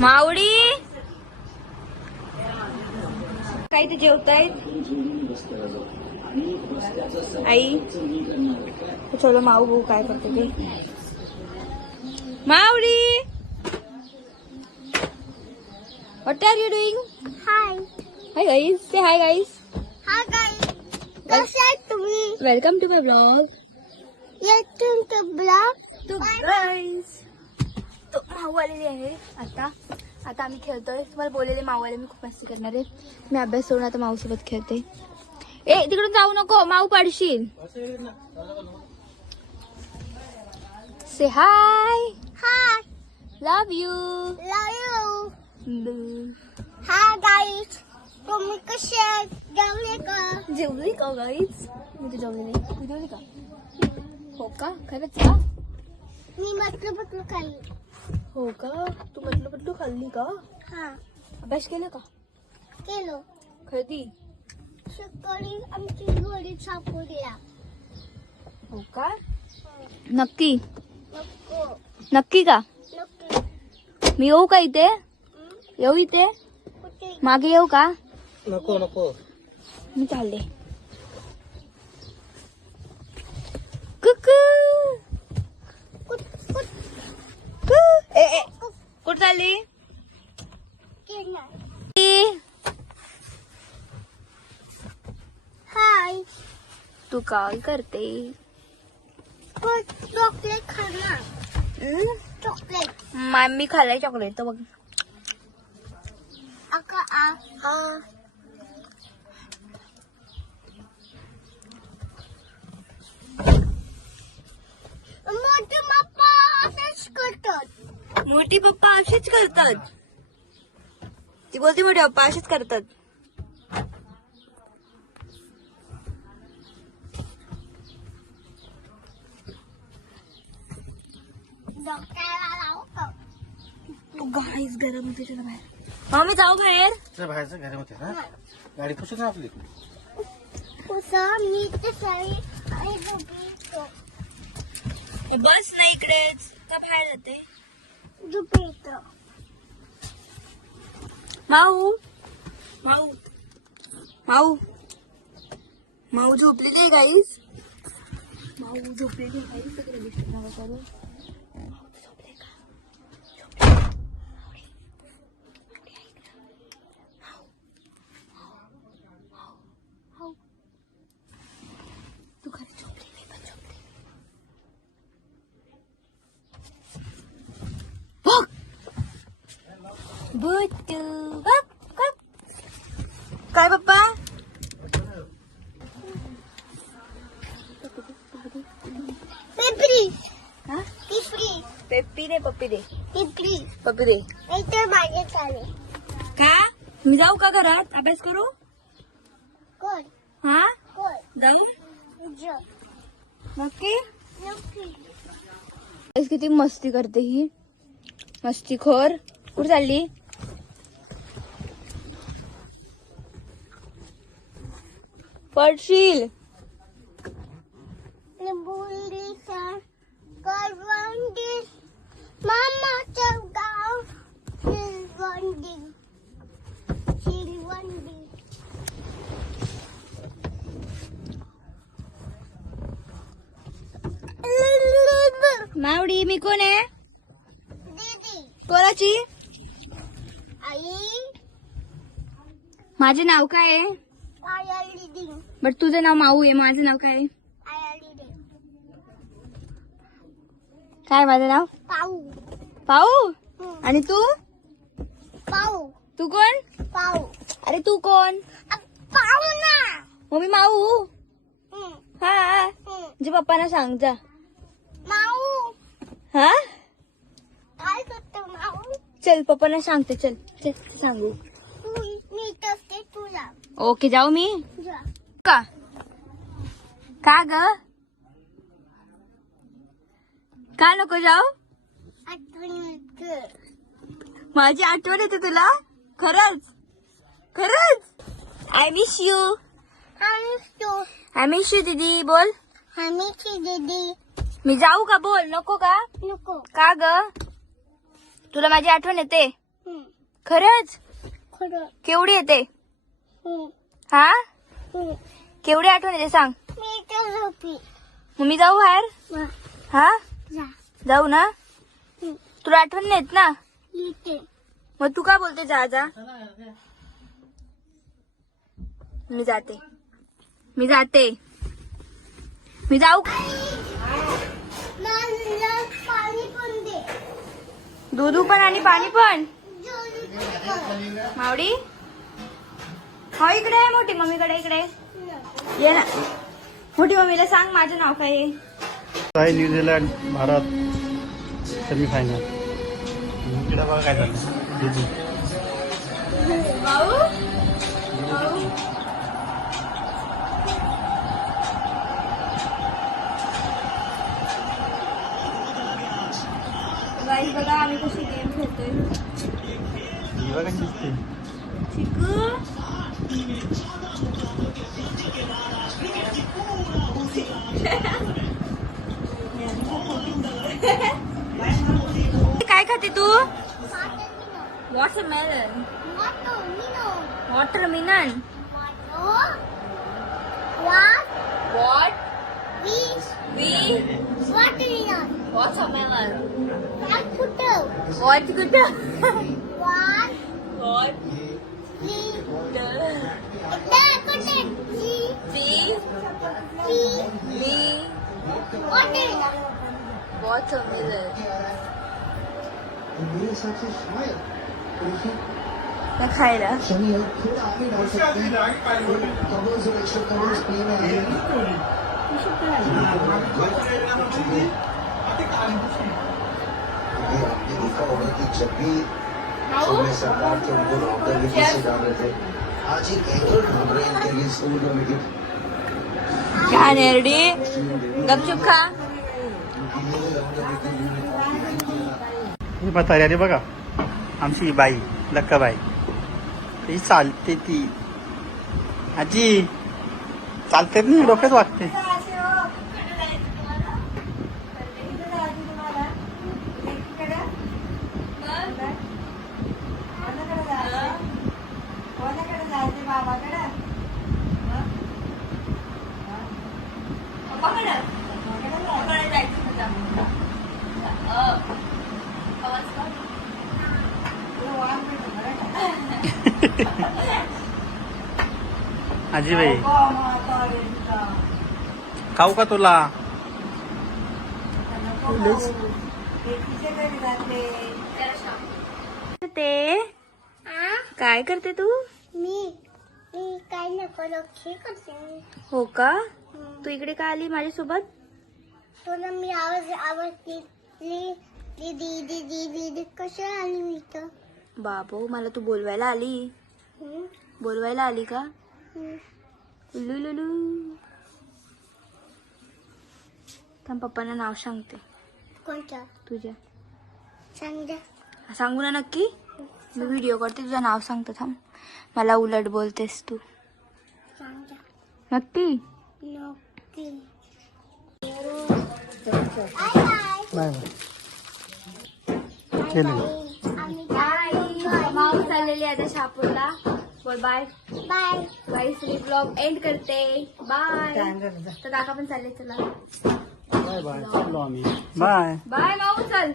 मावडी काय ते जेवतायत आई चलो माऊ भाऊ काय करते ते? मावडी what are you doing hi hi guys say hi guys हा गाई कसे आहेत तुम्ही वेलकम टू माय ब्लॉग येथून ते ब्लॉग तो गाईज माऊ आलेली आहे. आता आता आम्ही खेळतोय. तुम्हाला बोललेले माऊ आले मी खूप मस्ती करणार आहे. मी अभ्यास सोडून आता माऊसोबत खेळते. ए तिकडून जाऊ नको माऊ पाडशील. Say hi hi love you love you हा गाईज तुम्ही कसे आहेत? जेवले का? जेवली का गाईज मी तर जेवली नाही. तू जेवली का? हो का? खरंच का? मी म्हटलं काही. हो का? तू म्हटलं म्हटलं खाल्ली का? हा. अभ्यास केला का? केलो. कधी सकाळी आमची घरी सापडल्या हो का? नक्की? नको. नक्की का? नको. मी येऊ का इथे? हं? येऊ इथे? कुठे? मागे येऊ का? नको नको. मी चालले. कुकू कुठ कुठ कू. ए ए कुठं चालली केलं हाय तू काय करते चॉकलेट खाणार. चॉकलेट मा- मी खाल्लाय चॉकलेट तर बघ. अका आ आ. मोठे पप्पा असेच करतात. मोठी पप्पा असेच करतात. ती बोलते मोठे पप्पा असेच करतात. तू गाईस गरम होते चला बाहेर। मम्मी जाऊ बाहेर। चल बाहेरचं घरी होते ना? गाडी पुसून ना आपली बस ना इकडेच का बाहेर जाते माऊ। माऊ। माऊ। माऊ झोपलेली आहे गाईस माऊ झोपलेली आहे गाईस तिकडे नका करू। काय पप्पा? पिपरी. हा? पिपरी. दे पप्पी दे. पिपरी. पप्पी दे. इथे माझे चाले का? मी जाऊ का घरात? अभ्यास करू? कोण? हा? कोण? जाऊ? ज नक्की? नक्की. गाईस, किती मस्ती करते ही. मस्ती खोर कुठे चालली? पडशील. मावडी मी कोण आहे? दीदी. कोणाची? आई. माझे नाव काय आहे? बट तुझं नाव माऊ आहे माझं नाव काय आहे? काय माझं नाव? पाऊ. पाऊ. आणि तू? पाऊ. तू कोण? पाऊ. अरे तू कोण? पाऊ ना. मम्मी माऊ. हं, हा. हं. जे पप्पांना सांग जा. माऊ. हा? काय करतो माऊ? चल पप्पांना सांगते चल. चल सांगू. तू मी असते तुला. ओके जाऊ मी? का? का ग? का नको जाऊ. माझी आठवण येते तुला? खरंच. खरंच. I miss you I miss you दीदी बोल. दीदी. मी जाऊ का? बोल नको का? नको. का ग? तुला माझी आठवण येते. खरंच. खरं. केवढी येते? हा? केवढी आठवण येते सांग. मी तर झोपी मग मी जाऊ बाहेर? हा? जाऊ ना? तुला आठवण नाही येत ना? मग तू का बोलते जा जा. मी जाते. मी जाते. मी जाऊ पण दूध पण आणि पाणी पण. मावडी हो इकडे आहे मोठी मम्मीकडे इकडे. ये ना. मोठी मम्मीला सांग माझं नाव काय आहे. आहे न्यूझीलंड भारत सेमीफायनल. इकडे बघा काय झालं. दीदी. भाऊ? गाईस बघा आम्ही कशी गेम खेळतोय. ही बघा कशी काय खाते तू watermelon Moto, Mino. Watermelon Moto. What? What We. We What Mino? Watermelon What Kuto? What good What? What B B B watermelon watermelon मेरे जब भी सरकार के उनको नौकरी से डाल रहे थे आज एक एंकर ढूंढ रहे हैं स्कूल कमेटी काय नेरडी गपचूप खा. ही म्हातारी अरे बघा. आमची ही बाई लक्काबाई ती चालते ती. आजी चालते नाही डोक्यात वागते आजीबाई खाऊ का तुला? ते? काय करते तू? मी मी काय नको लक्ष करते हो का? तू इकडे का आली माझ्यासोबत? तुला मी आवाज आवाज दीदी दीदी दीदी कशा आली मी तर बाबो मला तू बोलवायला आली. हम्म, बोलवायला आली का. लुलुलू थांब पप्पांना नाव सांगते. कोणतं? तुझ्या. सांग जा सांगू ना नक्की? मी व्हिडिओ करते तुझं नाव सांगते थांब. मला उलट बोलतेस तू. सांग जा नक्की? नक्की. Bye bye. केलं. आता शापूरला. बोल bye bye bye Shree blog end करते. बाय तर काका पण चालले चला. बाय बाय बाय बाय माऊ चल.